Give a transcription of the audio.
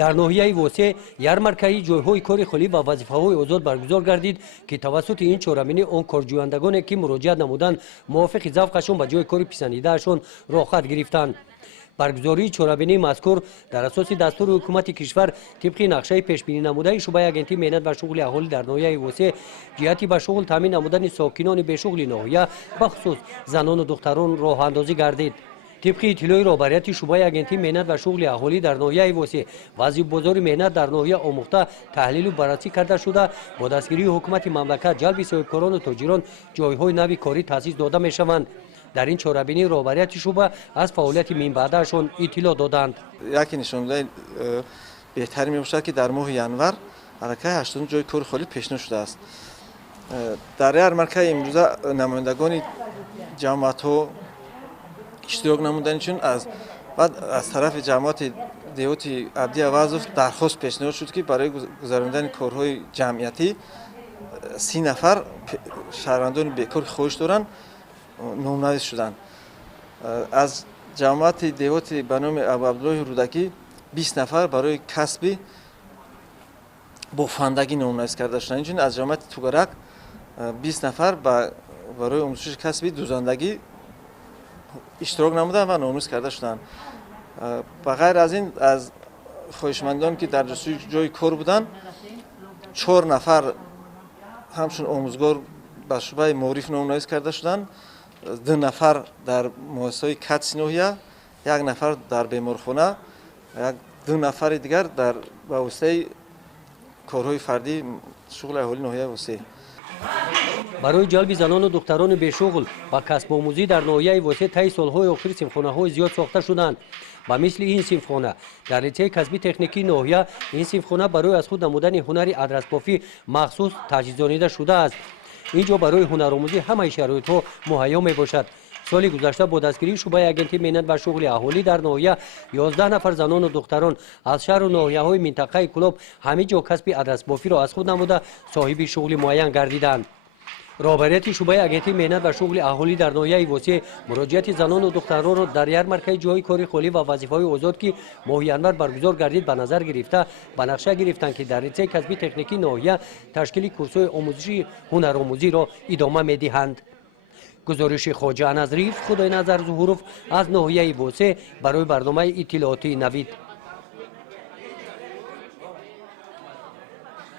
дар ноҳияи восеъ ярмаркаи ҷойҳои кори холӣ ва вазифаҳои озод баргузор гардид ки тавассути ин чорабинӣ он корҷӯяндагоне ки муроҷиат намуданд мувофиқи завқашон ба ҷои кори писандидаашон рохат гирифтанд. баргузории чорабинии мазкур дар асоси дастури ҳукумати кишвар тибқи нақшаи пешбинӣ намудаи шуъбаи агентии меҳнат ва шуғли аҳолӣ дар ноҳияи восеъ ҷиҳати ба шуғл таъмин намудани сокинони бешуғли ноҳия бахусус занону духтарон роҳандозӣ гардид. طبق اطلاع رهبریت شعبه агентии مهنت و شغل اهالی در ناحیه واسع وضع بازار مهنت در ناحیه آموخته تحلیل و بررسی کرده شده با دستگیری حکومت مملکت جلب صاحبکاران و تاجران جایهای نوی کاری تأسیس داده میشوند. در این چاره‌بینی رهبریت شعبه از فعالیت من بعدشان اطلاع دادند. یکی نشانده بهتری میباشد که در ماه ینور حرکت 80 جای کار خالی پیشنهاد شده است. در ярмарка امروزه نمایندگان جماعت‌ها اشتراک نمودن چون از طرف جماعت دیوت عبدی عوض درخواست پیشنهاد شد که برای گذراندن کارهای جمعیتی 30 نفر شهروندان بیکار خواهش دارن نامنویس شدن. از جماعت دیوت به نام ابو عبدالله رودکی 20 نفر برای کسب با فندگی نامنویس کرده شدن. چون از جماعت توگرک 20 نفر برای آموزش کسبی دوزندگی اشتراک نمودن و نامنویس کرده شدند. بغیر از این از خواهشمندان که در جای کار بودند 4 نفر همچون آموزگار به شعبه معارف نامنویس کرده شدند. 2 نفر در مؤسسه کتس ناحیه، 1 نفر در بیمارخانه و 2 نفر دیگر در واسطه کارهای فردی شغل اهالی ناحیه واسع. برای جلب زنان و دختران بیشغل و کسب آموزی در ناحیه واسع طی سالهای آخر صنفخانه‌های زیاد ساخته شدند. و مثل این صنفخانه در لیسه کسبی تکنیکی ناحیه این صنفخانه برای از خود نمودن هنر ادرس‌بافی مخصوص تجهیزانیده شده است. اینجا برای هنرآموزی همه شرایط‌ها مهیا میباشد. سال گذشته با دستگیری شعبه агентии مهنت و شغل اهالی در ناحیه 11 نفر زنان و دختران از شهر و ناحیه‌های منطقه کلوب همه جا کسب ادرس‌بافی را از خود نموده صاحب شغل معین گردیدند. رهبریت شعبه агентии مهنت و شغل اهالی در ناحیه واسع مراجعت زنان و دختران را در یارمارکای جای کاری خالی و وظیفه‌های آزاد که ماه ینور برگزار گردید به نظر گرفته به نقشه گرفتند که در لیسه کسبی تکنیکی ناحیه تشکیل کورس‌های آموزشی هنرآموزی را ادامه می‌دهند. گزارش خواجه نظریف خدای نظر ظهورов از ناحیه واسع برای برنامه اطلاعاتی نوید.